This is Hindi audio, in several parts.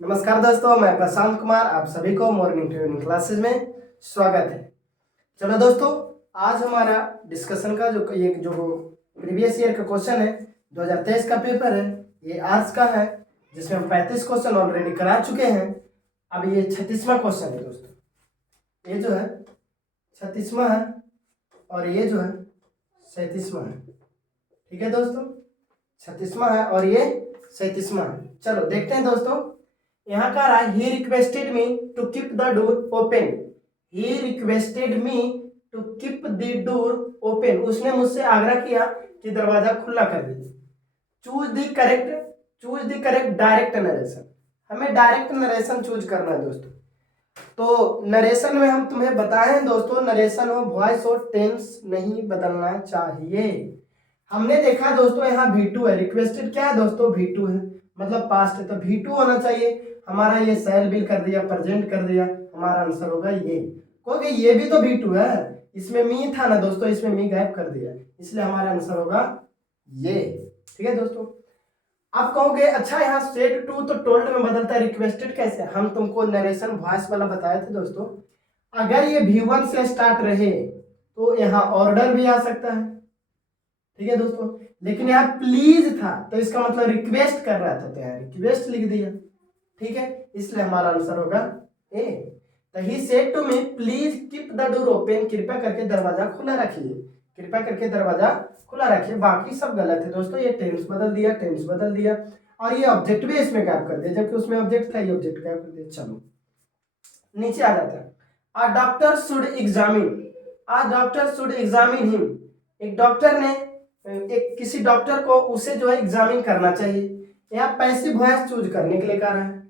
नमस्कार दोस्तों, मैं प्रशांत कुमार, आप सभी को मॉर्निंग ट्रेनिंग क्लासेस में स्वागत है। चलो दोस्तों, आज हमारा डिस्कशन का जो प्रीवियस ईयर का क्वेश्चन है, 2023 का पेपर है, ये आर्ट्स का है, जिसमें हम 35 क्वेश्चन ऑलरेडी करा चुके हैं। अब ये 36वां क्वेश्चन है दोस्तों। ये जो है 36वां है और ये जो है 37वां है। ठीक है दोस्तों, 36वां है और ये 37वां है। चलो देखते हैं दोस्तों। यहाँ का रहा, he requested me to keep the door open. He requested me to keep the door open. उसने मुझसे आग्रह किया कि दरवाजा खुला कर दीजिए। Choose the correct direct narration. हमें डायरेक्ट नरेशन चूज करना है दोस्तों। तो नरेशन में हम तुम्हें बताए हैं दोस्तों, नरेशन हो वॉइस और टेंस नहीं बदलना चाहिए। हमने देखा दोस्तों यहाँ V2 है, रिक्वेस्टेड क्या है दोस्तों, V2 है, मतलब पास्ट है, तो V2 होना चाहिए। हमारा ये शैल बिल कर दिया, प्रेजेंट कर दिया, हमारा आंसर होगा ये। क्योंकि ये भी तो V2 है, इसमें मी था ना दोस्तों, इसमें मी गायब कर दिया, इसलिए हमारा आंसर होगा ये। ठीक है दोस्तों। आप कहोगे अच्छा यहाँ सेड टू तो टोल्ड में बदलता है, रिक्वेस्टेड कैसे? हम तुमको नरेशन वॉइस वाला बताए थे दोस्तों। अगर ये V1 से स्टार्ट रहे तो यहाँ ऑर्डर भी आ सकता है। ठीक है दोस्तों, लेकिन यहाँ प्लीज था तो इसका मतलब रिक्वेस्ट कर रहा था, तो यहाँ रिक्वेस्ट लिख दिया। ठीक है, इसलिए हमारा आंसर होगा ए। तो he said to me please keep the door open. कृपया करके दरवाजा खुला रखिए, कृपया करके दरवाजा खुला रखिए। बाकी सब गलत है दोस्तों, ये टेंस बदल दिया और ये ऑब्जेक्ट भी इसमें गायब कर दिया, जबकि उसमें ऑब्जेक्ट था, ये ऑब्जेक्ट गायब कर दिया। चलो नीचे आ जाता है। A doctor should examine him. एक डॉक्टर ने किसी डॉक्टर को उसे जो है एग्जामिन करना चाहिए। यहाँ पैसिव वॉइस चूज करने के लिए कह रहा है,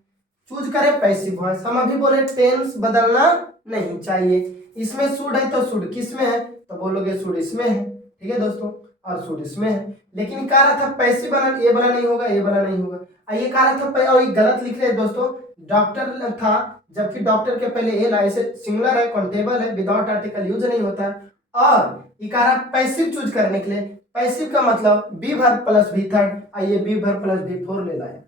चूज करें पैसिव वॉइस। हम अभी बोले टेंस बदलना नहीं चाहिए। इसमें शुड है तो शुड किस में है, तो बोलोगे शुड इसमें है। ठीक है दोस्तों, और शुड इसमें है, लेकिन कह रहा था पैसिव बना, ये वाला नहीं होगा, ये वाला नहीं होगा। ये कह रहा था, और ये गलत लिख रहे हैं दोस्तों, डॉक्टर था, जबकि डॉक्टर के पहले ए ला, ऐसे सिंगुलर है, काउंटेबल है, विदाउट आर्टिकल यूज नहीं होता है। और ये कह रहा पैसिव चूज करने के लिए, पैसिव का मतलब be verb plus V third, आइए be verb plus V four ले लाए।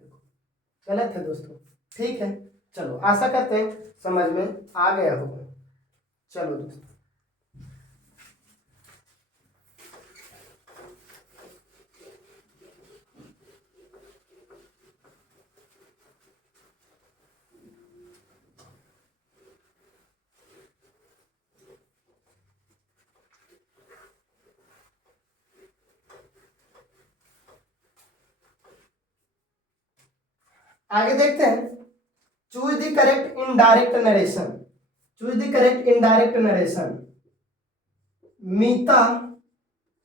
गलत है दोस्तों। ठीक है, चलो आशा करते हैं समझ में आ गया होगा। चलो दोस्तों, आगे देखते हैं। Choose the correct indirect narration. Choose the correct indirect narration. Meeta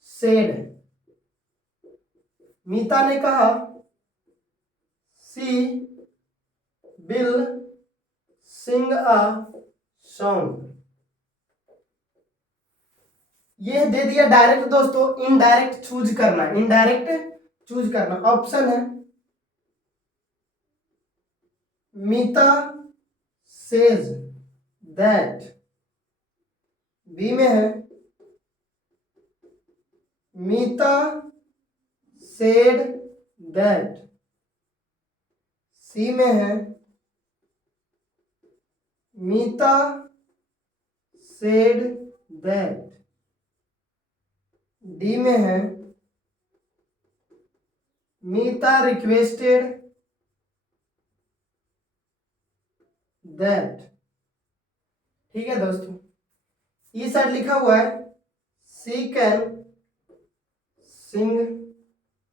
said, Meeta ने कहा सी विल सिंग अ सॉन्ग। ये दे दिया डायरेक्ट दोस्तों, इनडायरेक्ट चूज करना, इनडायरेक्ट चूज करना। ऑप्शन है मीता सेज दैट, बी में है मीता सेड दैट, सी में है मीता सेड दैट, डी में है मीता रिक्वेस्टेड दैट। ठीक है दोस्तों, इस साइड लिखा हुआ है सी कैन सिंग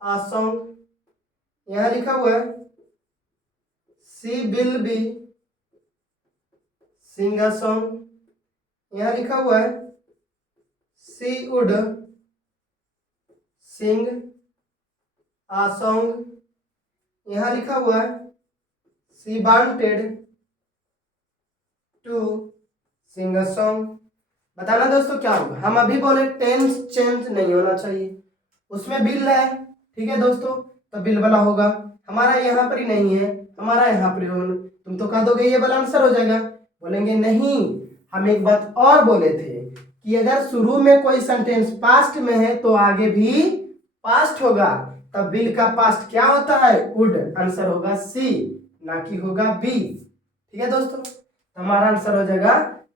आ सॉन्ग, यहां लिखा हुआ है she will be sing a song, यहां लिखा हुआ है सी वुड सिंग आ सॉन्ग, यहां लिखा हुआ है she wanted to sing a song. बताना दोस्तों क्या होगा। हम अभी बोले टेंस चेंज नहीं होना चाहिए, उसमें बिल है। ठीक है दोस्तों, तो बिल वाला होगा, हमारा यहाँ पर ही नहीं है, हमारा यहाँ पर हो। तुम तो कह दोगे ये वाला आंसर हो जाएगा, बोलेंगे नहीं। हम एक बात और बोले थे कि अगर शुरू में कोई सेंटेंस पास्ट में है तो आगे भी पास्ट होगा। तब विल का पास्ट क्या होता है? वुड। आंसर होगा सी, ना कि होगा बी। ठीक है दोस्तों, तो हमारा आंसर हो जाएगा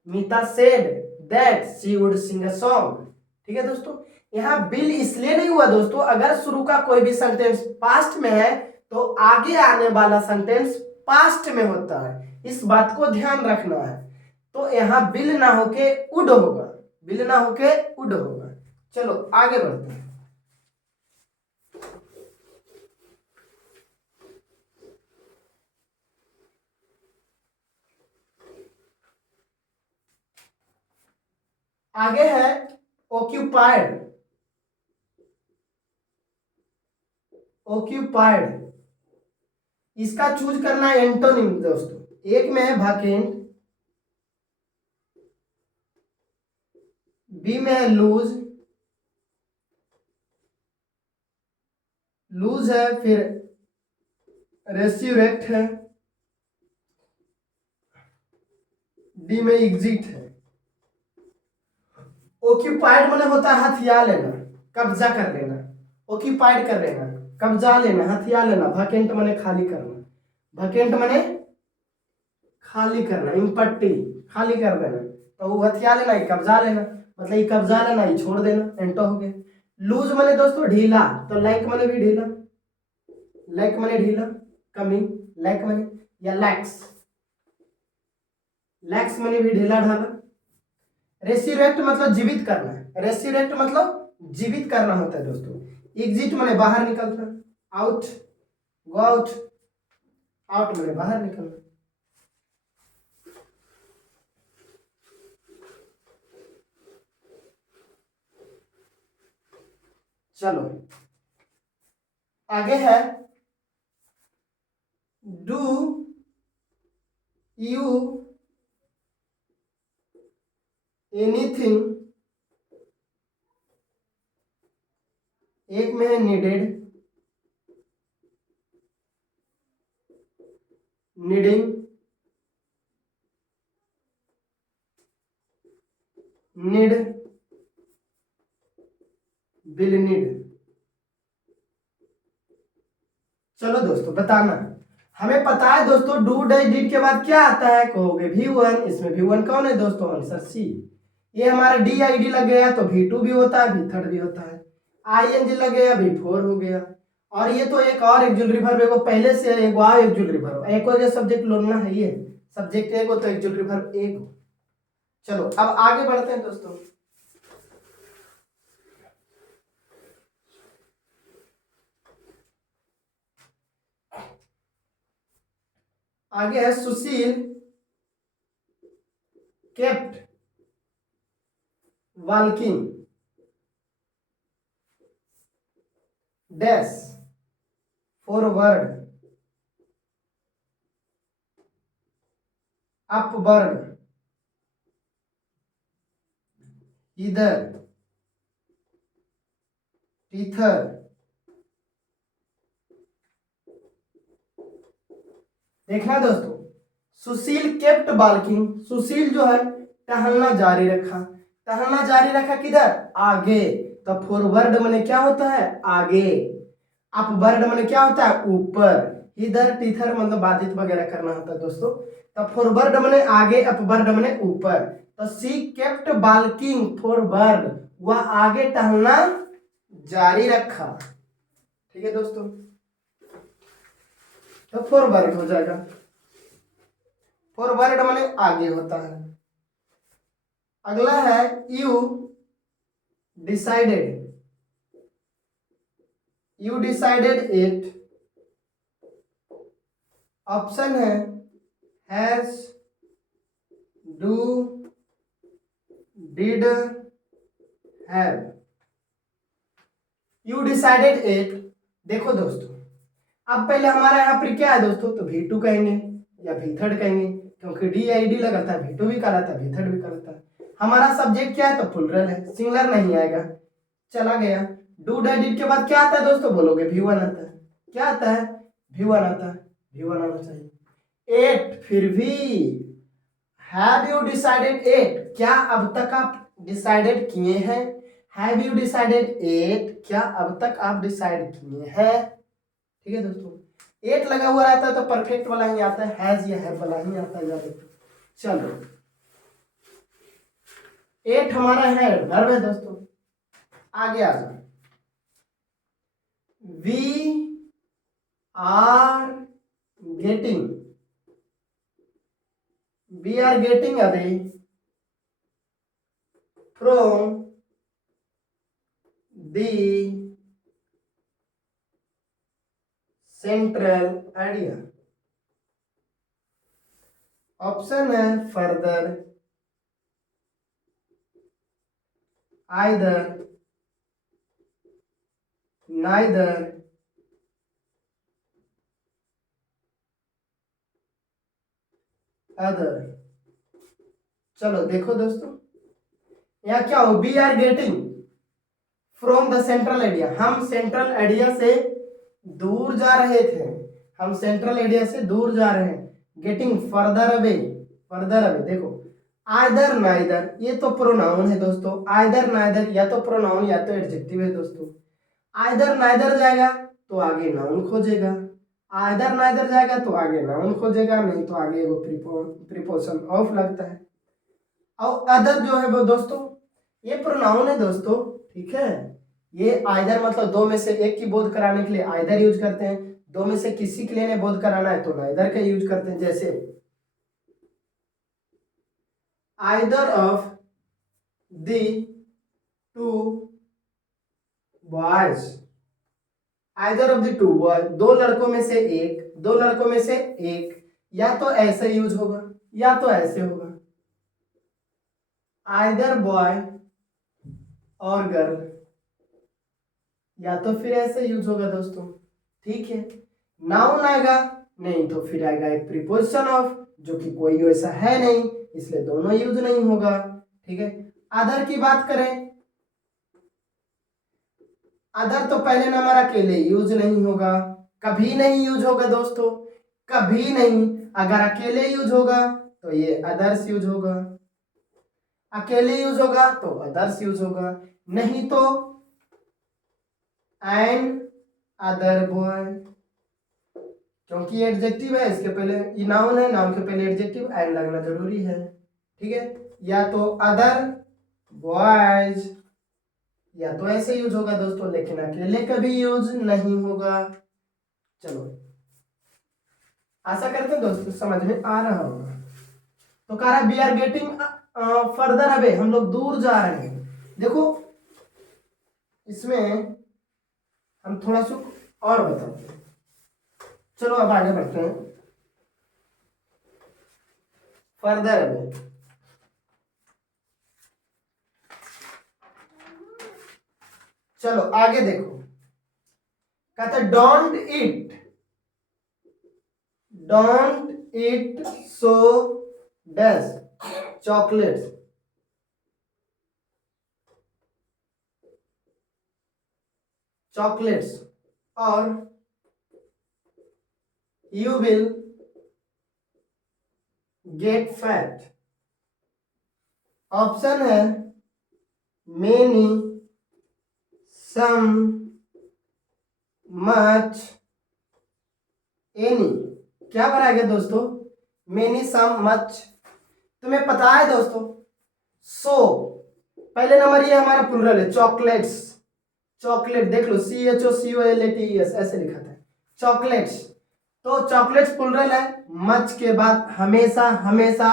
Meeta said that she would sing a song. ठीक है दोस्तों, यहाँ विल इसलिए नहीं हुआ दोस्तों, अगर शुरू का कोई भी सेंटेंस पास्ट में है तो आगे आने वाला सेंटेंस पास्ट में होता है, इस बात को ध्यान रखना है। तो यहाँ विल ना होके वुड होगा, विल ना होके वुड होगा। चलो आगे बढ़ते हैं। आगे है ऑक्यूपाइड। ऑक्यूपाइड, इसका चूज करना है एंटोनिम दोस्तों। एक में है वैकेंट, बी में है लूज, लूज है, फिर रेस्यूरेक्ट है, डी में एग्जिट है। ऑक्यूपाइड माने होता है हथिया लेना, कब्जा कर लेना। ऑक्यूपाइड कर लेना, कब्जा लेना, हथिया लेना। वैकेंट माने खाली करना, वैकेंट माने खाली करना, इम्पट्टी खाली कर देना। तो वो हथिया लेना ही कब्जा लेना, मतलब ये कब्जा लेना ही छोड़ देना, एंटो हो गया। लूज माने दोस्तों ढीला, तो लाइक माने भी ढीला, लाइक माने ढीला, कमी, लाइक माने, या लैक्स, लैक्स माने भी ढीला ढाला। रेसिरेक्ट मतलब जीवित करना है, रेसिरेक्ट मतलब जीवित करना होता है दोस्तों। एग्जिट माने बाहर निकलना, आउट, गो आउट, आउट माने बाहर निकलना। चलो आगे है डू यू एनीथिंग। एक में है needed, needing, need, will need. चलो दोस्तों बताना, हमें पता है दोस्तों डू डज डिड के बाद क्या आता है, कहोगे V1। इसमें V1 कौन है दोस्तों? Answer C. ये हमारा DID लग गया तो V2 भी होता है, V3 भी होता है। ING लग गया, V4 हो गया। और ये तो एक और एक्जुलरी वर्ब, एगो पहले से एक और एक्जुलरी वर्ब, एक और सब्जेक्ट लोना है, ये सब्जेक्ट एक हो तो एक्जुलरी वर्ब एक हो। चलो अब आगे बढ़ते हैं दोस्तों। आगे है Sushil kept walking dash forward upward hither thither. देखना दोस्तों, सुशील केप्ट वॉकिंग, सुशील जो है टहलना जारी रखा, टहलना जारी रखा किधर? आगे। तो फॉरवर्ड माने क्या होता है? आगे। अपवर्ड माने क्या होता है? ऊपर। इधर टीथर मतलब बाधित वगैरह करना होता है दोस्तों। तो फॉरवर्ड माने आगे, अपवर्ड माने ऊपर। तो सी केप्ट वॉकिंग फॉरवर्ड, वह आगे टहलना जारी रखा। ठीक है दोस्तों, तो फॉरवर्ड हो जाएगा। फॉरवर्ड माने आगे होता है। अगला है you decided, you decided it. Option है has, do, did, have. You decided it, देखो दोस्तों, अब पहले हमारा यहाँ पर क्या है दोस्तों? तो V2 कहेंगे या V3 कहेंगे, क्योंकि DID लगा था, V2 भी करा था, V3 भी करा था। हमारा सब्जेक्ट क्या है? तो प्लूरल है, सिंगुलर नहीं आएगा, चला गया। डू डज डिड के बाद क्या आता है दोस्तों? बोलोगे V1 आता है। क्या आता है? V1 आता है, V1 आना चाहिए। एट, फिर भी हैव यू डिसाइडेड एट, क्या अब तक आप डिसाइडेड किए हैं? हैव यू डिसाइडेड एट, क्या अब तक आप डिसाइड किए हैं। ठीक है दोस्तों, एट लगा हुआ रहता है तो परफेक्ट वाला ही आता है, हैज या हैव वाला ही आता है, याद रखो। चलो, एट हमारा है वर्ब है दोस्तों। आगे आ जाओ, we are getting, we are getting away from the central area. Option है फर्दर, आइदर, नाइदर, अदर। चलो देखो दोस्तों, यहाँ क्या हो, we are getting from the central area, हम सेंट्रल एरिया से दूर जा रहे थे, हम सेंट्रल एरिया से दूर जा रहे हैं। Getting further away, further away. देखो आइदर नाइदर, ये तो प्रोनाउन है दोस्तों, आइदर नाइदर या तो प्रोनाउन या तो एडजेक्टिव है दोस्तों। आइदर नाइदर जाएगा तो आगे नाउन खोजेगा, आइदर नाइदर जाएगा तो आगे नाउन खोजेगा, नहीं तो आगे वो प्रीपोजिशन ऑफ लगता है। और अदर जो है वो दोस्तों ये प्रोनाउन है दोस्तों, ठीक है। ये आइदर मतलब दो में से एक की बोध कराने के लिए आइदर यूज करते हैं, दो में से किसी के लिए बोध कराना है तो नाइदर का यूज करते हैं। जैसे either of the two boys, either of the two boy, दो लड़कों में से एक, दो लड़कों में से एक, या तो ऐसे यूज होगा या तो ऐसे होगा, आइदर बॉय और गर्ल, या तो फिर ऐसे यूज होगा दोस्तों, ठीक है। नाउन आएगा नहीं तो फिर आएगा एक प्रीपोजिशन ऑफ, जो कि कोई ऐसा है नहीं, इसलिए दोनों यूज नहीं होगा, ठीक है। अदर की बात करें, अदर तो पहले नंबर अकेले यूज नहीं होगा, कभी नहीं यूज होगा दोस्तों, कभी नहीं। अगर अकेले यूज होगा तो ये अदर्स यूज होगा, अकेले यूज होगा तो अदर्स यूज होगा, नहीं तो एंड अदर बॉय, क्योंकि एडजेक्टिव है इसके पहले, ये नाउन है, नाउन के पहले एडजेक्टिव एंड लगना जरूरी है, ठीक है। या तो अदर बॉयज, या तो ऐसे यूज होगा दोस्तों, लेकिन अकेले कभी यूज नहीं होगा। चलो, आशा करते हैं दोस्तों समझ में आ रहा होगा। तो कह रहा we are getting further away, हम लोग दूर जा रहे हैं। देखो इसमें हम थोड़ा सा और बताते हैं। चलो अब आगे बढ़ते हैं, फर्दर अवे। चलो आगे देखो, कहते don't eat so dash chocolates, chocolates, और you will get fat. Option है मेनी, सम, मच, एनी। क्या बनाएगा दोस्तों, मेनी, सम, मच। तुम्हें पता है दोस्तों, सो पहले नंबर ये हमारा प्लूरल है, चॉकलेट्स, चॉकलेट देख लो, CHOCOLATES ऐसे लिखा था, चॉकलेट्स। तो चॉकलेट्स प्लूरल है, मच के बाद हमेशा हमेशा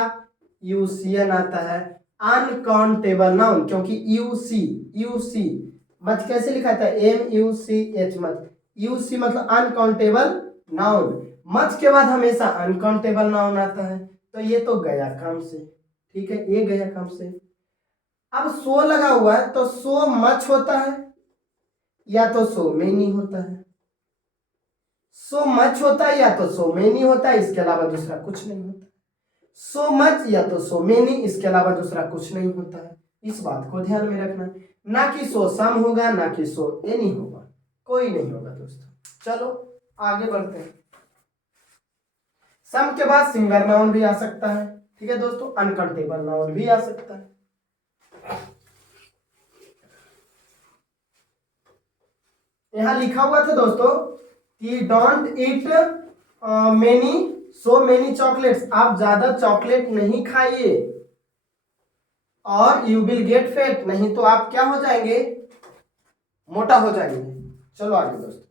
यूसीएन आता है, अनकाउंटेबल नाउन, क्योंकि यूसी मच कैसे लिखा था, MUCH मच, यूसी मतलब अनकाउंटेबल नाउन, मच के बाद हमेशा अनकाउंटेबल नाउन आता है, तो ये तो गया काम से, ठीक है, ये गया काम से। अब सो लगा हुआ है तो सो मच होता है या तो सो मेनी होता है, सो मच होता है या तो सो मेनी होता है, इसके अलावा दूसरा कुछ नहीं होता। सो मच या तो सो मेनी, इसके अलावा दूसरा कुछ नहीं होता है, इस बात को ध्यान में रखना। ना कि सो सम होगा, ना कि सो एनी होगा, कोई नहीं होगा दोस्तों। चलो आगे बढ़ते हैं, सम के बाद सिंगुलर नाउन भी आ सकता है, ठीक है दोस्तों, अनकाउंटेबल नाउन भी आ सकता है। यहाँ लिखा हुआ था दोस्तों कि don't eat many so many chocolates, आप ज्यादा चॉकलेट नहीं खाइए और यू विल गेट फैट, नहीं तो आप क्या हो जाएंगे, मोटा हो जाएंगे। चलो आगे दोस्तों,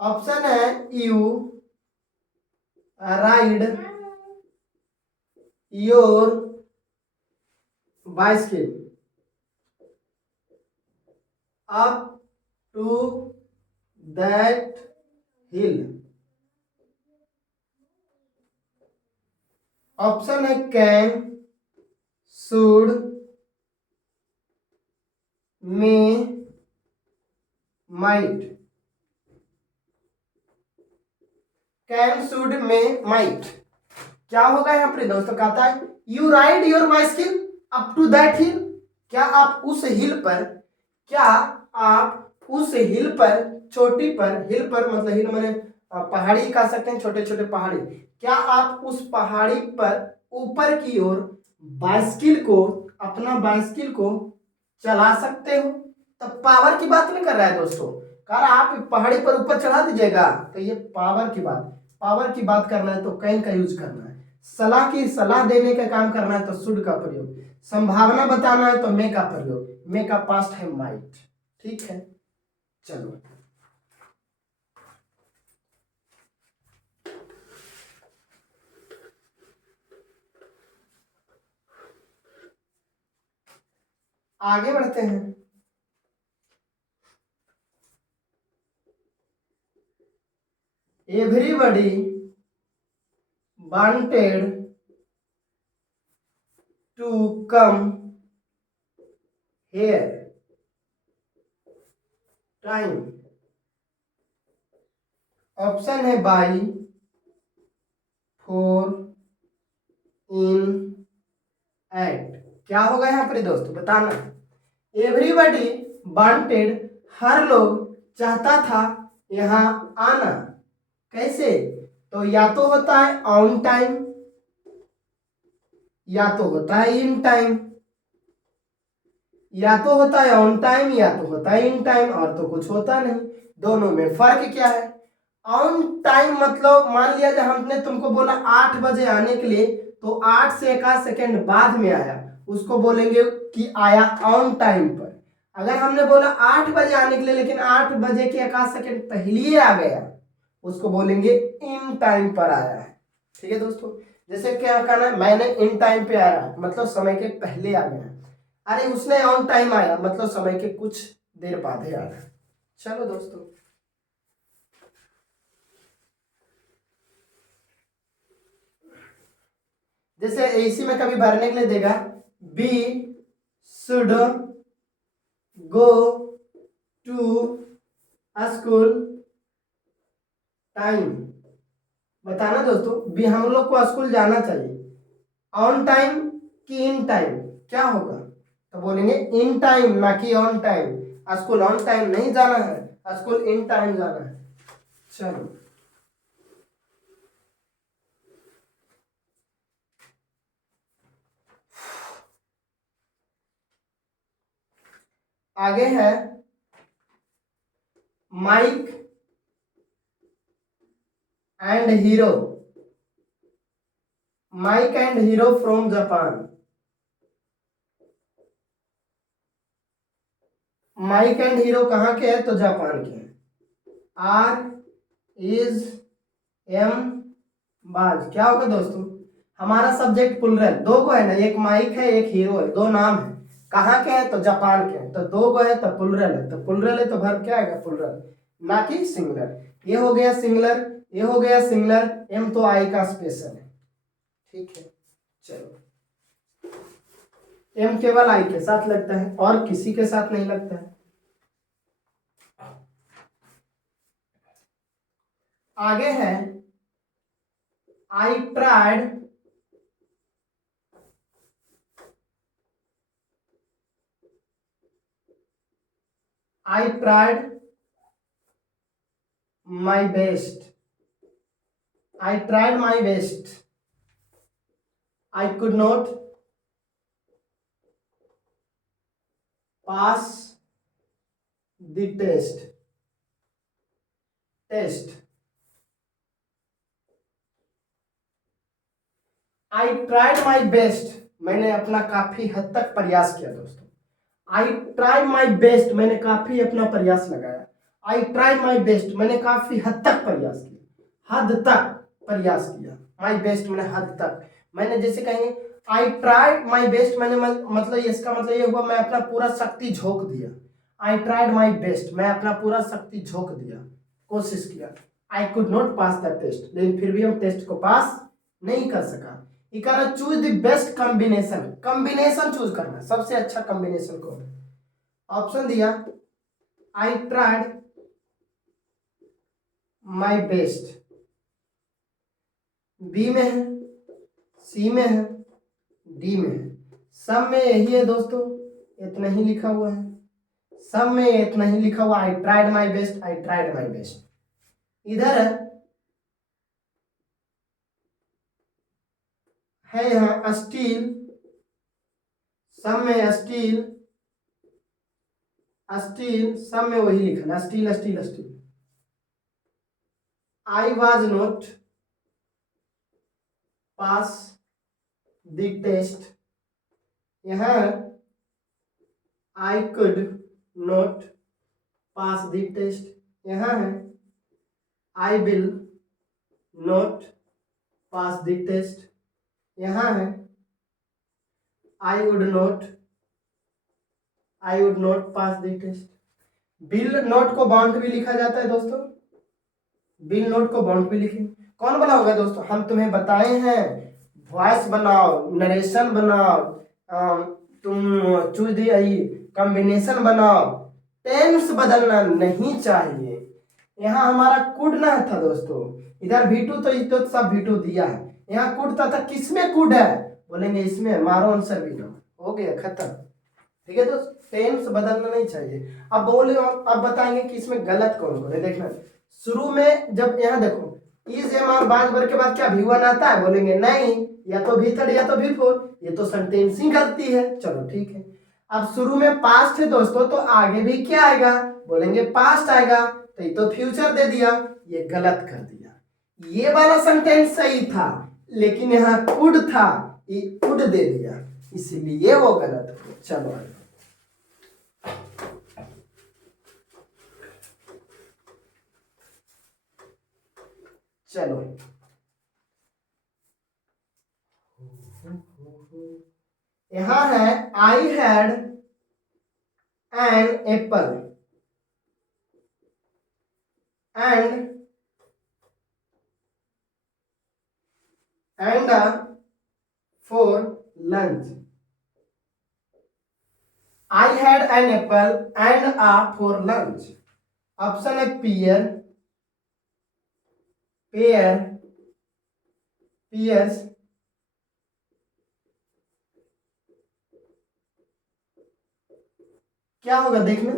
ऑप्शन है you ride your bicycle up to that hill. Option है can, should, may, might. Can, should, may, might. क्या होगा यहाँ पर दोस्तों, कहता है you ride your bicycle up to that hill, क्या आप उस हिल पर, क्या आप उस हिल पर, चोटी पर, हिल पर मतलब हिल मैंने पहाड़ी कह सकते हैं, छोटे छोटे पहाड़ी, क्या आप उस पहाड़ी पर ऊपर की ओर बाइसिकल को, अपना बाइसिकल को चला सकते हो। तो पावर की बात नहीं कर रहा है दोस्तों, कह रहा आप पहाड़ी पर ऊपर चढ़ा दीजिएगा, तो ये पावर की बात, पावर की बात करना है तो कैन का यूज करना है। सलाह की सलाह देने का काम करना है तो शुड का प्रयोग, संभावना बताना है तो मे का प्रयोग, मे का पास्ट है माइट। ठीक है, चलो आगे बढ़ते हैं। Everybody wanted to come here time. Option है बाई, फोर, इन, एट। क्या होगा यहाँ पर दोस्तों बताना। एवरीबडी वांटेड, हर लोग चाहता था यहाँ आना, कैसे, तो या तो होता है ऑन टाइम, या तो होता है इन टाइम, या तो होता है ऑन टाइम या तो होता है इन टाइम, और तो कुछ होता नहीं। दोनों में फर्क क्या है, ऑन टाइम मतलब मान लिया जब हमने तुमको बोला 8 बजे आने के लिए, तो 8 से 1 सेकेंड बाद में आया, उसको बोलेंगे कि आया ऑन टाइम पर। अगर हमने बोला 8 बजे आने के लिए लेकिन 8 बजे के 1 सेकेंड पहले आ गया, उसको बोलेंगे इन टाइम पर आया है। ठीक है दोस्तों, जैसे क्या कहना है, मैंने इन टाइम पे आया मतलब समय के पहले आ गया, अरे उसने ऑन टाइम आया मतलब समय के कुछ देर बाद ही आया। चलो दोस्तों, जैसे एसी में कभी भरने के लिए देगा we should go to school time, बताना दोस्तों भी हम लोग को स्कूल जाना चाहिए, ऑन टाइम कि इन टाइम, क्या होगा, तो बोलेंगे इन टाइम ना कि on time. School on time नहीं जाना है, स्कूल इन टाइम जाना है। चलो आगे है Mike and Hiro, Mike and Hiro from Japan. Mike and Hiro कहाँ के हैं, तो जापान के हैं। आर इज एम बाज, क्या होगा दोस्तों, हमारा सब्जेक्ट प्लुरल, दो को है ना, एक माइक है एक हीरो है, दो नाम है, कहाँ के हैं तो जापान के हैं, तो दो को है तो प्लुरल है, तो प्लुरल है तो वर्ब क्या आएगा, प्लुरल, ना कि सिंगुलर। ये हो गया सिंगुलर, ये हो गया सिंगुलर, एम तो आई का स्पेशल है। ठीक है, चलो एम केवल आई के साथ लगता है और किसी के साथ नहीं लगता है। आगे है I tried I tried my best. I tried my best. I could not pass the test, test. I tried my best, मैंने अपना काफी हद तक प्रयास किया दोस्तों। आई ट्राई माई बेस्ट, मैंने काफी अपना प्रयास लगाया। आई ट्राई माई बेस्ट, मैंने काफी हद तक प्रयास किया, हद तक प्रयास किया। माई बेस्ट मैंने हद तक, मैंने जैसे कहेंगे आई ट्राइड माई बेस्ट, मैंने मतलब इसका मतलब ये हुआ मैं अपना पूरा शक्ति झोंक दिया। आई ट्राइड माई बेस्ट, मैं अपना पूरा शक्ति झोंक दिया, कोशिश किया। I could not pass the test, लेकिन फिर भी हम टेस्ट को पास नहीं कर सका। ये कह रहा choose the best combination, combination choose करना, सबसे अच्छा कॉम्बिनेशन कौन है। ऑप्शन दिया I tried my best, B में है, सी में है, डी में है। सब में यही है दोस्तों, इतना ही लिखा हुआ है, सब में इतना ही लिखा हुआ, आई tried my best, I tried my best. इधर है यहाँ स्टील, सब में स्टील, स्टील, सब में वही लिखा है still still still. I was not pass the test, यहाँ I could not pass the test, यहाँ है I will not pass the test, यहाँ है I would not pass the test. Will not को बाउंड भी लिखा जाता है दोस्तों, बिल नोट को बाउंड भी लिखें। कौन बना होगा दोस्तों, हम तुम्हें बताए हैं वॉइस बनाओ, नरेशन बनाओ, तुम चूज दी कॉम्बिनेशन बनाओ, टेंस बदलना नहीं चाहिए। यहाँ हमारा कुड ना था दोस्तों, इधर V2 तो इतो सब V2 दिया है, यहाँ कुड था किसमें कुड है, बोलेंगे इसमें, मारो आंसर भी ना, हो गया खत्म। ठीक है दोस्त, टेंस बदलना नहीं चाहिए। अब बोले अब बताएंगे कि इसमें गलत कौन कौन है। देखना शुरू में जब यहाँ देखो इज एम आर बाद वर्ग के बाद क्या V1 आता है, बोलेंगे नहीं, या तो V3 या तो V4, ये तो सेंटेंसिंग करती है, चलो ठीक है। अब शुरू में पास्ट है दोस्तों, तो आगे भी क्या आएगा, बोलेंगे पास्ट आएगा, तो ये तो फ्यूचर दे दिया, ये गलत कर दिया। ये वाला सेंटेंस सही था, लेकिन यहाँ कुड था, ये कुड दे दिया, इसलिए वो गलत हो। चलो चलो यहां है I had an apple and for lunch. I had an apple and for lunch. Option है पियर, पेयर, पियर्स, क्या होगा देखना,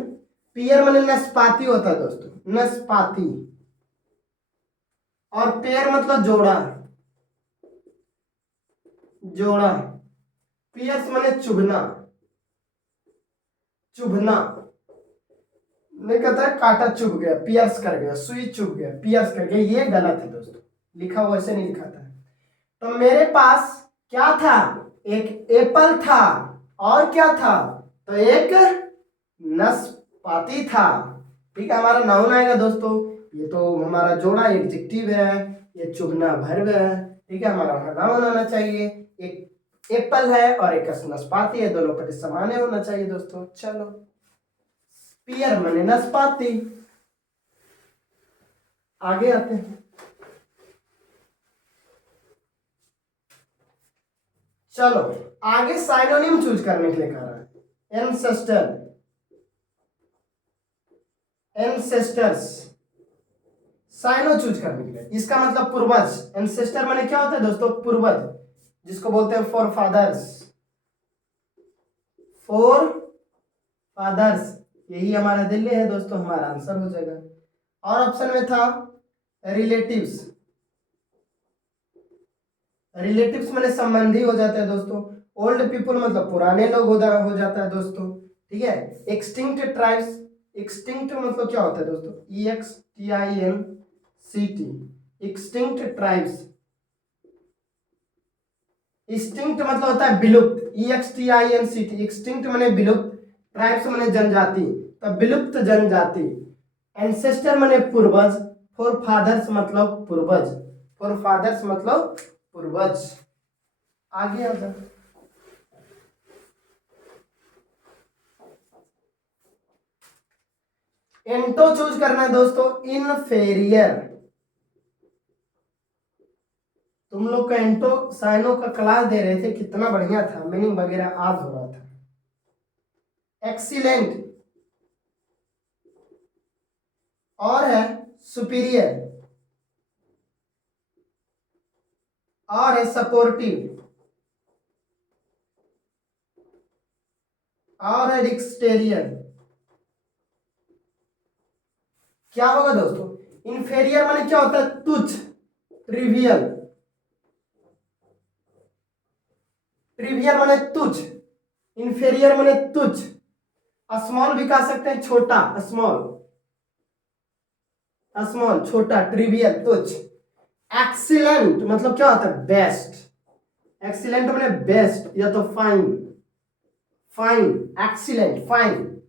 पियर माने नाशपाती होता है दोस्तों, नाशपाती, और पेयर मतलब जोड़ा, जोड़ा, पियर्स माने चुभना, चुभना, नहीं कहता है कांटा चुभ गया, पियर्स कर गया, सुई चुभ गया, पियर्स कर गया, ये गलत है दोस्तों, लिखा हुआ ऐसे नहीं लिखा था। तो मेरे पास क्या था, एक एप्पल था, और क्या था, तो एक नाशपाती था। ठीक है, हमारा नाउन आएगा दोस्तों, ये तो हमारा जोड़ा एडजेक्टिव है, ये चुभना वर्ब है। ठीक है, हमारा नाउन आना चाहिए, एक एप्पल है और एक नाशपाती है, दोनों पर समान होना चाहिए दोस्तों। चलो पियर माने नाशपाती। आगे आते हैं, चलो आगे साइनोनिम चूज करने के लिए कह रहा है, एंसेस्टर, एंसेस्टर्स, साइनो चूज करने के लिए, इसका मतलब पूर्वज। एंसेस्टर माने क्या होता है दोस्तों, पूर्वज, जिसको बोलते हैं फॉर फादर्स, फॉर फादर्स, यही हमारा दिल्ली है दोस्तों, हमारा आंसर हो जाएगा। और ऑप्शन में था रिलेटिव्स, रिलेटिव्स माने संबंधी हो जाता है दोस्तों। ओल्ड पीपल मतलब पुराने लोग हो जाता है दोस्तों। ठीक है, एक्सटिंक्ट ट्राइब्स, एक्सटिंक्ट मतलब क्या होता है दोस्तों, EXTINCT, एक्सटिंक्ट ट्राइब्स। एक्सटिंक्ट मतलब होता है विलुप्त, EXTINCT, एक्सटिंक्ट माने विलुप्त, ट्राइब्स माने जनजाति, तो विलुप्त जनजाति। एंसेस्टर माने पूर्वज, फोर फादर्स मतलब पूर्वज, फोर फादर्स मतलब पूर्वज। आगे आ जाओ। एंटो चूज करना है दोस्तों, इनफेरियर। तुम लोग का एंटो साइनो का क्लास दे रहे थे, कितना बढ़िया था, मीनिंग वगैरह आज हो रहा था। एक्सीलेंट और है सुपीरियर और है सपोर्टिव और है रिक्सटेरियर। क्या होगा दोस्तों, इन्फेरियर माने क्या होता है, तुच्छ, ट्रिवियल। ट्रिवियल माने तुच्छ, इन्फेरियर माने तुच्छ। स्मॉल भी कह सकते हैं, छोटा, स्मॉल, स्मॉल छोटा, ट्रिवियल तुच्छ। एक्सीलेंट मतलब क्या होता है, बेस्ट। एक्सीलेंट माने बेस्ट या तो fine, fine, excellent, fine.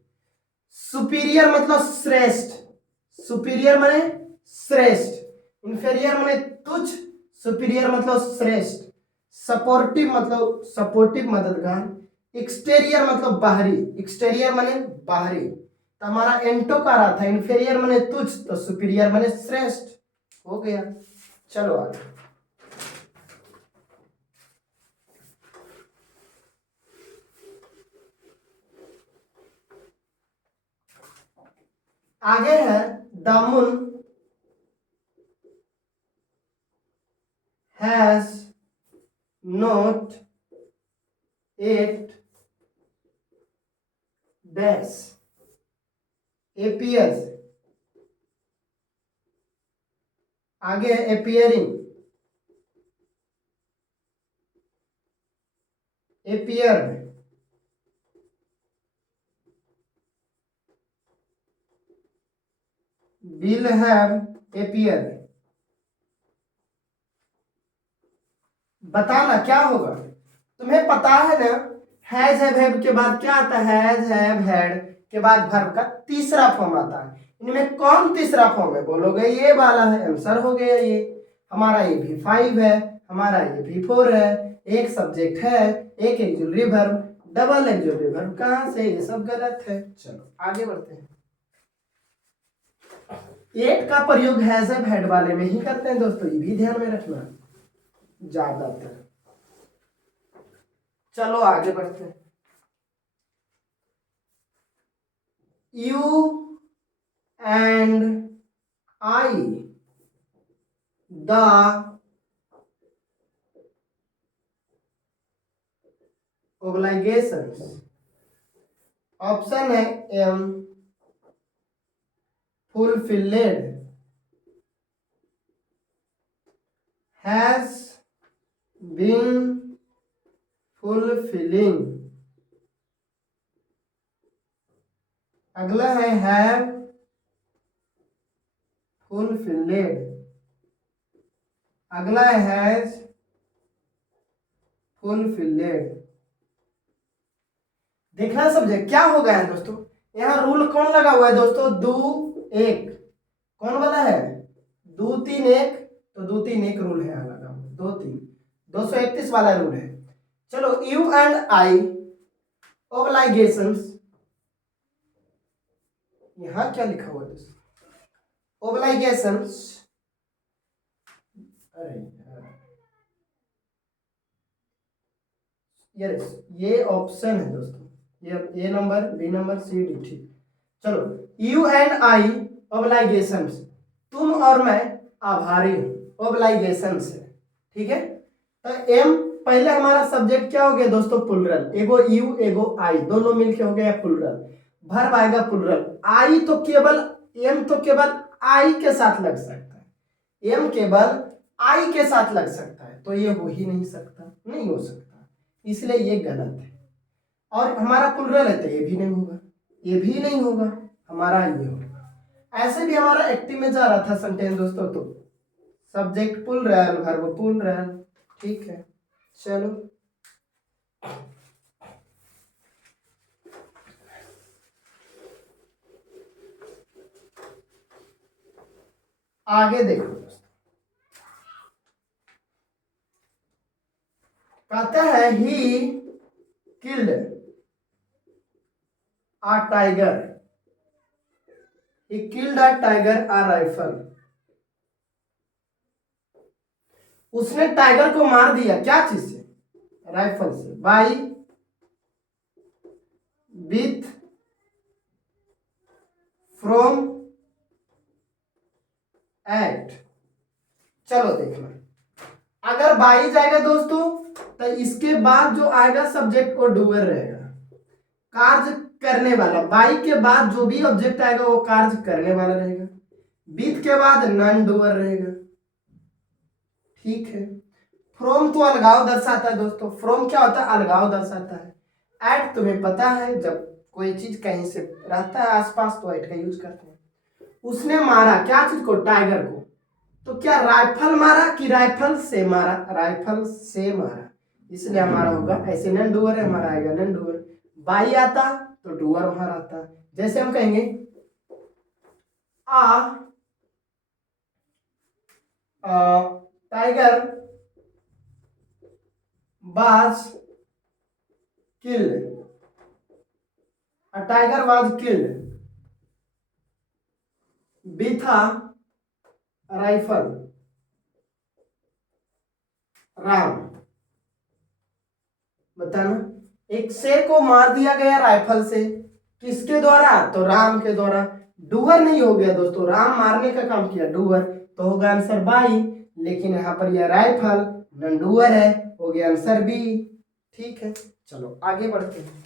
Superior मतलब श्रेष्ठ, सुपीरियर माने श्रेष्ठ। इंफेरियर माने तुच्छ, सुपीरियर मतलब श्रेष्ठ। सपोर्टिव मतलब सपोर्टिव, मददगार। एक्सटेरियर मतलब बाहरी, एक्सटेरियर माने बाहरी। तो हमारा एंटो का रहा था, इंफेरियर माने तुच्छ, तो सुपीरियर माने श्रेष्ठ। हो गया, चलो आगे। आगे है Damon has not ate dash appears, आगे है appearing, appeared, will have appeared। बताना क्या होगा, तुम्हें पता है ना, हैज हैव हैव के बाद क्या आता है, हैज हैव हैड के बाद वर्ब का तीसरा फॉर्म आता है। इनमें कौन तीसरा फॉर्म है, बोलोगे ये वाला है, आंसर हो गया ये। हमारा ये भी 5 है, हमारा ये भी 4 है, एक सब्जेक्ट है, एक auxiliary verb, double auxiliary verb, कहां से, ये सब गलत है। चलो आगे बढ़ते हैं। एट का प्रयोग हैज हैव हैड वाले में ही करते हैं दोस्तों, ये भी ध्यान में रखना ज्यादातर। चलो आगे बढ़ते हैं। You and I the obligations, option है M, fulfilled, has been fulfilling, अगला है have fulfilled, अगला है has fulfilled। देखना सब्जेक्ट क्या हो गया है दोस्तों, यहाँ रूल कौन लगा हुआ है दोस्तों, दो एक, कौन वाला है, 2 3 1, तो 2 3 1 रूल है यहाँ लगा हुआ, 2 3, 231 वाला रूल है। चलो यू एंड आई ओब्लाइगेशंस, यहाँ क्या लिखा हुआ है दोस्तों, ओब्लाइगेशंस, अरे यस ये ऑप्शन है दोस्तों, ये A number, B number, C D, ठीक। चलो यू एंड आई ओब्लाइगेशंस, तुम और मैं आभारी हूं, ओब्लाइगेशंस है, ठीक है। तो एम पहले हमारा सब्जेक्ट क्या हो गया दोस्तों, प्लुरल, एगो यू एगो आई, दोनों मिलके हो गया प्लुरल, वर्ब आएगा प्लुरल। आई तो केवल, एम तो केवल आई के साथ लग सकता है, एम केवल आई के साथ लग सकता है, तो ये हो ही नहीं सकता, नहीं हो सकता, इसलिए ये गलत है। और हमारा प्लुरल है तो ये भी नहीं होगा, ये भी नहीं होगा, हमारा ये हो। ऐसे भी हमारा एक्टिव में जा रहा था सेंटेंस दोस्तों, तो सब्जेक्ट पुल रहल, वर्ब पुल रहल। ठीक है, चलो आगे देखो दोस्तों। कहता है he killed a tiger, he killed a tiger a rifle. उसने टाइगर को मार दिया, क्या चीज से? राइफल से। By with from at. चलो देखना, अगर बाई जाएगा दोस्तों तो इसके बाद जो आएगा सब्जेक्ट वो डूअर रहेगा, कार्य करने वाला। बाई के बाद जो भी ऑब्जेक्ट आएगा वो कार्य करने वाला रहेगा। विथ के बाद नॉन डूअर रहेगा। ठीक है, फ्रॉम तो अलगाव दर्शाता है दोस्तों। फ्रॉम क्या होता है? अलगाव दर्शाता है। एट तुम्हें पता है, जब कोई चीज कहीं से रहता है आसपास तो एट का यूज करते हैं। उसने मारा क्या चीज को? टाइगर को। तो क्या राइफल मारा कि राइफल से मारा? राइफल से मारा, इसलिए हमारा होगा ऐसे नन डूअर है, हमारा आएगा नन डूअर। बाई आता तो डूअर वहां आता। जैसे हम कहेंगे a tiger was killed, a tiger was killed with a rifle, Ram. बताना, एक शेर को मार दिया गया राइफल से, किसके द्वारा? तो राम के द्वारा। डूअर नहीं हो गया दोस्तों, राम मारने का काम किया, डूअर तो होगा आंसर बाई। लेकिन यहाँ पर यह राइफल नन डूअर है, हो गया आंसर बी। ठीक है, चलो आगे बढ़ते हैं।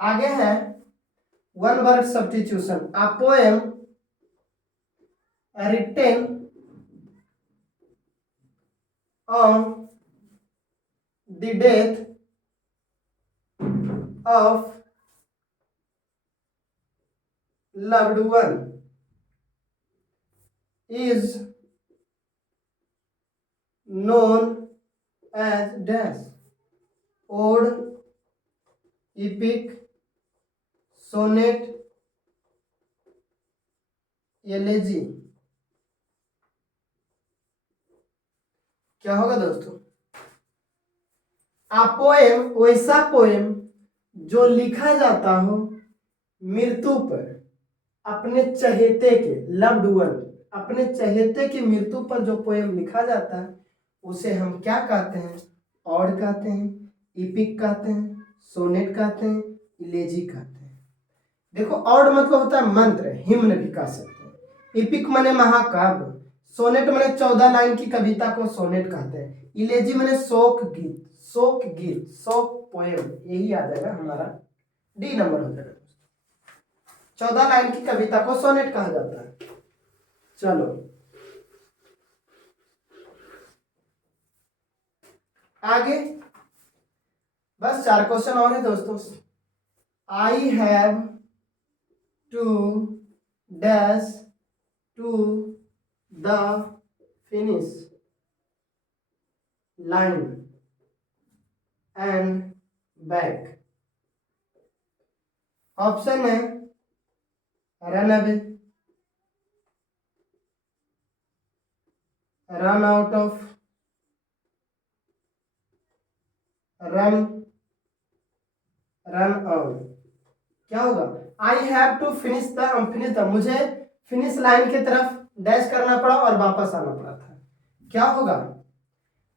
आगे है one word substitution. A poem written on the death of loved one is known as dash, ode, epic, sonnet, elegy। क्या होगा दोस्तों? आ पोएम वैसा पोएम जो लिखा जाता हो मृत्यु पर अपने चहेते के, लव्ड वन, अपने चहेते की मृत्यु पर जो पोएम लिखा जाता है उसे हम क्या कहते हैं? ऑड कहते हैं, इपिक कहते हैं, सोनेट कहते हैं, इलेजी कहते हैं। देखो, ऑड मतलब होता है मंत्र, हिम्न भी कह सकते हैं। इपिक माने महाकाव्य, सोनेट माने 14 लाइन की कविता को सोनेट कहते हैं, इलेजी माने शोक गीत, शोक गीत, शोक पोएम। यही आ जाएगा हमारा, डी नंबर हो जाएगा। 14 लाइन की कविता को सोनेट कहा जाता है। चलो आगे, बस 4 क्वेश्चन और है दोस्तों। I have to dash to the finish line and back. Option है run away, run out of, run, run on. क्या होगा? I have to finish the, मुझे फिनिश लाइन की तरफ डैश करना पड़ा और वापस आना पड़ा था। क्या होगा?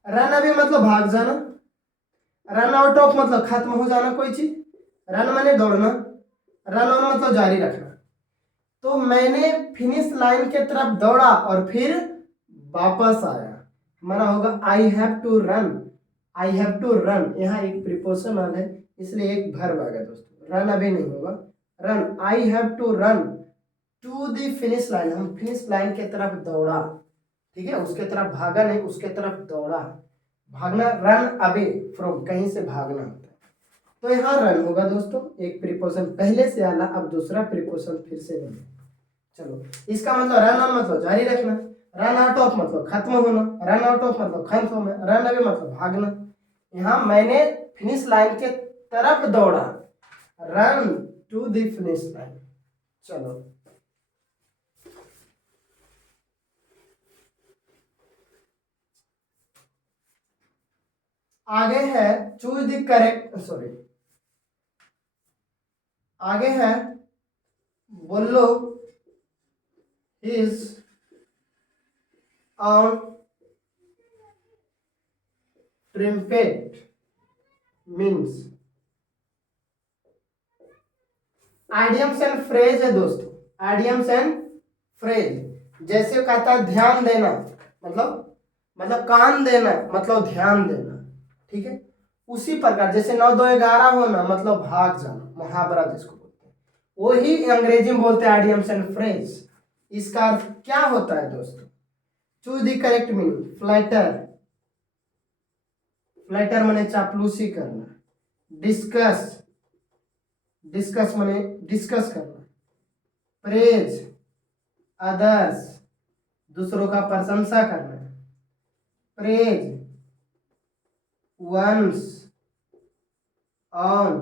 रन अवे मतलब भाग जाना, रन आउट ऑफ मतलब खत्म हो जाना कोई चीज, रन माने दौड़ना, रन ऑन मतलब जारी रखना। तो मैंने फिनिश लाइन के तरफ दौड़ा और फिर वापस आया, हमारा होगा I have to run. I have to run, यहाँ एक प्रीपोजिशन है इसलिए एक वर्ब आ गया दोस्तों, रन अवे नहीं होगा, run. I have to run to the finish line, हम फिनिश लाइन के तरफ दौड़ा। ठीक है, उसके तरफ भागा नहीं, उसके तरफ दौड़ा। भागना, रन अवे फ्रॉम, कहीं से भागना होता है। तो यहाँ रन होगा दोस्तों, एक प्रीपोजिशन पहले से आना, अब दूसरा प्रीपोजिशन फिर से बने। चलो, इसका मतलब रन ऑन मतलब जारी रखना, रन आउट ऑफ मतलब खत्म होना, रन आउट ऑफ मतलब खत्म होना, रन अवे मतलब भागना। यहाँ मैंने फिनिश लाइन के तरफ दौड़ा, run to the finish line. चलो, आगे है चूज द करेक्ट, सॉरी, आगे है blow his own trumpet means idioms and phrase है दोस्तों, आइडियम्स एंड फ्रेज। जैसे कहता है ध्यान देना, मतलब कान देना मतलब ध्यान देना, ठीक है। उसी प्रकार जैसे 9 2 11 होना मतलब भाग जाना, मुहावरा जिसको बोलते हैं, वही अंग्रेजी में बोलते हैं आइडियम्स एंड फ्रेज। इसका अर्थ क्या होता है दोस्तों? Choose the correct meaning. Flatter, flatter माने चापलूसी करना। डिस्कस, डिस्कस माने डिस्कस करना। प्रेज, अदर्स, दूसरों का प्रशंसा करना। Praise one's own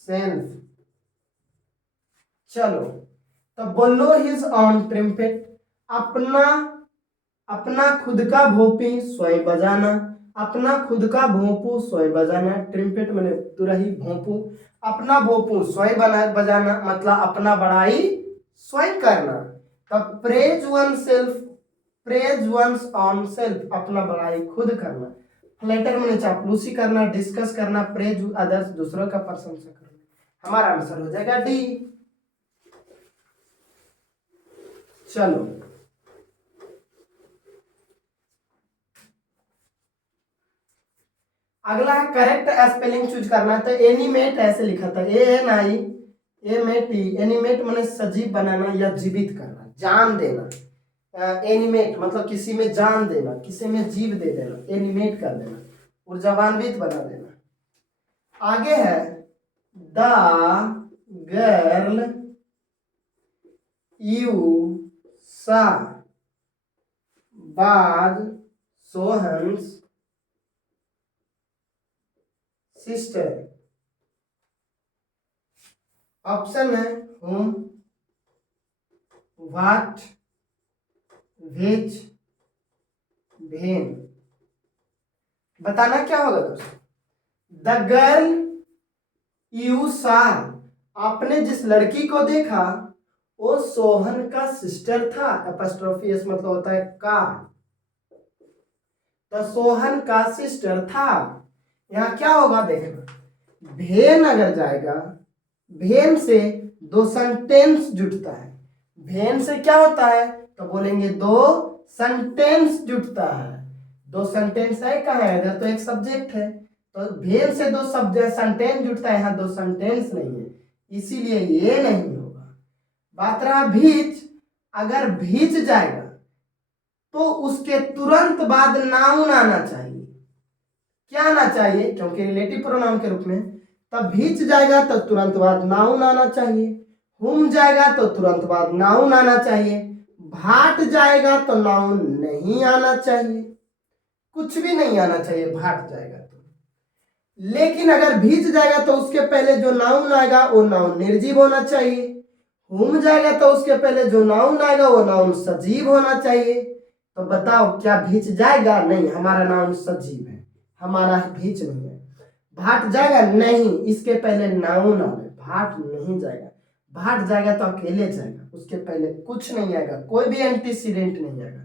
self. चलो, तो बोलो हिज ऑन ट्रिम्पेट, अपना खुद का भोपी स्वयं बजाना, अपना खुद का भोंपू स्वयं बजाना। ट्रिम्पेट मैंने तुरही, भोंपू अपना भोंपू स्वयं बजाना मतलब अपना बड़ाई स्वयं करना। तब praise oneself, praise one's own self, अपना बड़ाई खुद करना। फ्लैटर मैंने चापलूसी करना, डिस्कस करना, प्रेज अदर्स, दूसरों का प्रशंसा करना। हमारा आंसर हो जाएगा डी। चलो, अगला है करेक्ट स्पेलिंग चूज करना। तो एनिमेट ऐसे लिखा था, ANIMATE, एनिमेट माने सजीव बनाना या जीवित करना, जान देना। एनिमेट मतलब किसी में जान देना, किसी में जीव दे देना, एनिमेट कर देना, ऊर्जावान्वित बना देना। आगे है द गर्ल यू सा वाज सोहन्स सिस्टर। ऑप्शन है whom, what, which, when। बताना क्या होगा दोस्तों? द गर्ल यू सा, आपने जिस लड़की को देखा वो सोहन का सिस्टर था। एपोस्ट्रोफी एस मतलब होता है का, तो सोहन का सिस्टर था। यहाँ क्या होगा देखना, भेन अगर जाएगा, भेन से दो सेंटेंस जुटता है। भेन से क्या होता है तो बोलेंगे दो सेंटेंस जुटता है। दो सेंटेंस है कहाँ है, इधर तो एक सब्जेक्ट है, तो भेन से दो सब्जेक्ट सेंटेंस जुटता है, यहाँ दो सेंटेंस नहीं है, इसीलिए ये नहीं होगा। बात रहा भीज, अगर भीज जाएगा तो उसके तुरंत बाद नाउन आना चाहिए। क्या आना चाहिए, क्योंकि रिलेटिव प्रोनाउन के रूप में, तब भीज जाएगा तो तुरंत बाद नाउन आना चाहिए। हुम जाएगा तो तुरंत बाद नाउन आना चाहिए। भाट जाएगा तो नाउन नहीं आना चाहिए, कुछ भी नहीं आना चाहिए भाट जाएगा तो। लेकिन अगर भीज जाएगा तो उसके पहले जो नाउन आएगा वो नाउन निर्जीव होना चाहिए। हुम जाएगा तो उसके पहले जो नाउन आएगा वो नाउन सजीव होना चाहिए। तो बताओ क्या भीज जाएगा? नहीं, हमारा नाउन सजीव है, हमारा भीज नहीं है। भाट जाएगा? नहीं, इसके पहले नाउन आवे, भाट नहीं जाएगा। भाट जाएगा तो अकेले जाएगा, उसके पहले कुछ नहीं आएगा, कोई भी एंटीसीडेंट नहीं आएगा,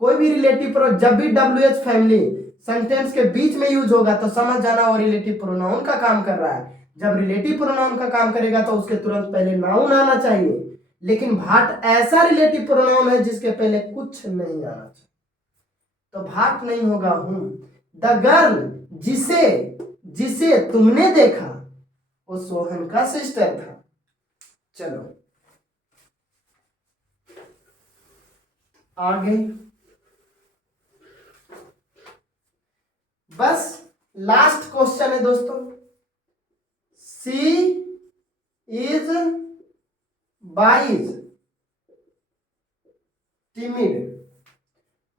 कोई भी रिलेटिव प्रोनाउन। जब भी WH फैमिली सेंटेंस के बीच में यूज होगा तो समझ जाना वो रिलेटिव प्रोनाउन का काम कर रहा है। जब रिलेटिव प्रोनाउन का काम करेगा तो उसके तुरंत पहले नाउन आना चाहिए। लेकिन भाट ऐसा रिलेटिव प्रोनाउन है जिसके पहले कुछ नहीं आना चाहिए, तो भाट नहीं होगा हूं। द गर्ल, जिसे तुमने देखा वो सोहन का सिस्टर था। चलो, आगे। बस लास्ट क्वेश्चन है दोस्तों, सी इज वाइज टिमिड।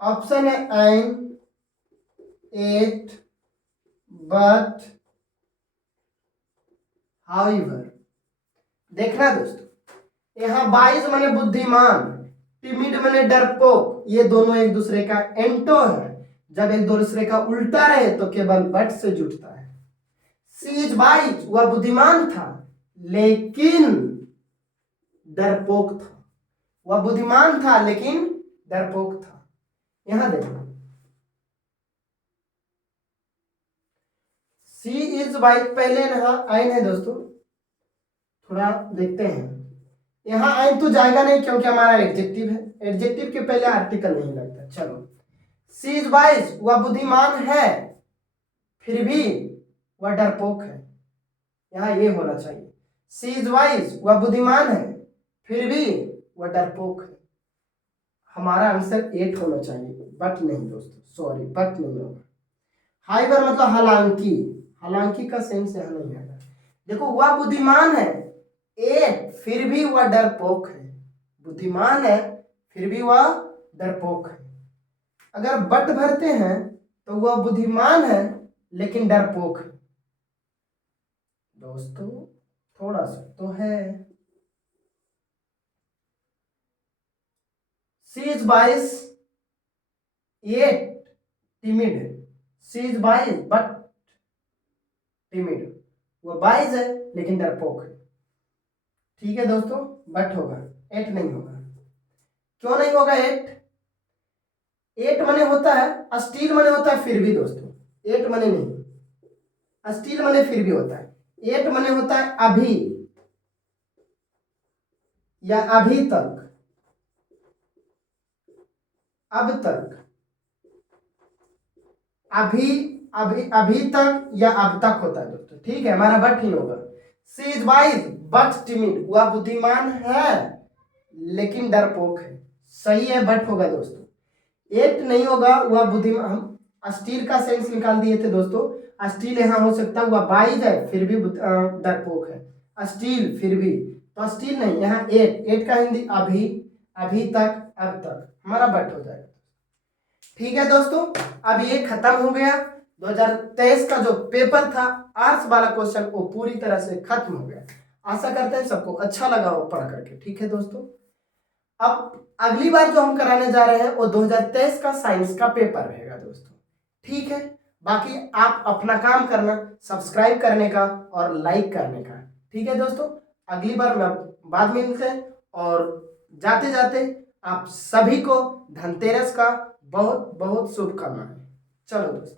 ऑप्शन है एन, एट, बट, हाउएवर। देखना दोस्तों, यहाँ वाइज माने बुद्धिमान, टिमिड माने डरपोक, ये दोनों एक दूसरे का एंटो है। जब एक दूसरे का उल्टा रहे तो केवल बट से जुटता है। सी इज वाइज, वह बुद्धिमान था लेकिन डरपोक था। वह बुद्धिमान था लेकिन डरपोक था। यहां देखो, सी इज वाइज, पहले यहाँ आइन है दोस्तों, थोड़ा देखते हैं। यहाँ आइन तो जाएगा नहीं क्योंकि हमारा एडजेक्टिव है, एडजेक्टिव के पहले आर्टिकल नहीं लगता। चलो, सी इज वाइज, वह बुद्धिमान है फिर भी वह डरपोक है। यहाँ ये होना चाहिए, सी इज वाइज, वह बुद्धिमान है फिर भी वह डरपोक है। हमारा आंसर 8 होना चाहिए, बट नहीं दोस्तों, सॉरी, बट नहीं होगा। हाइवर मतलब हालांकि, हालांकि का सेंस यहाँ नहीं आएगा। देखो, वह बुद्धिमान है ए फिर भी वह डरपोक है। बुद्धिमान है फिर भी वह डरपोक है। अगर बट भरते हैं तो वह बुद्धिमान है लेकिन डरपोक है। दोस्तों थोड़ा सा तो है। She is wise yet timid, she is wise but timid. वह वाइज है लेकिन डरपोक है। ठीक है दोस्तों, बट होगा, 8 नहीं होगा। क्यों नहीं होगा 8? 8 मने होता है, स्टील मने होता है फिर भी दोस्तों, 8 मने नहीं, स्टील मने फिर भी होता है। 8 मने होता है अभी या अभी तक, अब तक, अभी अभी अभी तक या अब तक होता है दोस्तों। ठीक है, हमारा बट ही होगा। सी इज वाइज बट टिमिड, वह बुद्धिमान है लेकिन डरपोक है। सही है, बट होगा दोस्तों। 8 नहीं होगा, वह बुद्धिमान। हम स्टील का सेंस निकाल दिए थे दोस्तों, स्टील यहाँ हो सकता है वह वाइज है फिर भी डरपोक है। स्टील फिर भी, तो स्टील नहीं, यहाँ 8 का हिंदी अभी, अभी तक, अब तक, हमारा बट हो जाएगा। ठीक है दोस्तों, अब ये खत्म हो गया। 2023 का जो पेपर था आर्ट्स वाला क्वेश्चन, वो पूरी तरह से खत्म हो गया। आशा करते हैं सबको अच्छा लगा हो पढ़ करके। ठीक है दोस्तों, अब अगली बार जो हम कराने जा रहे हैं वो 2023 का साइंस का पेपर रहेगा दोस्तों। ठीक है, बाकी आप अपना काम करना, सब्सक्राइब करने का और लाइक करने का। ठीक है दोस्तों, अगली बार मैं बाद में मिलते हैं। और जाते जाते आप सभी को धनतेरस का बहुत बहुत शुभकामनाएं। चलो दोस्तों।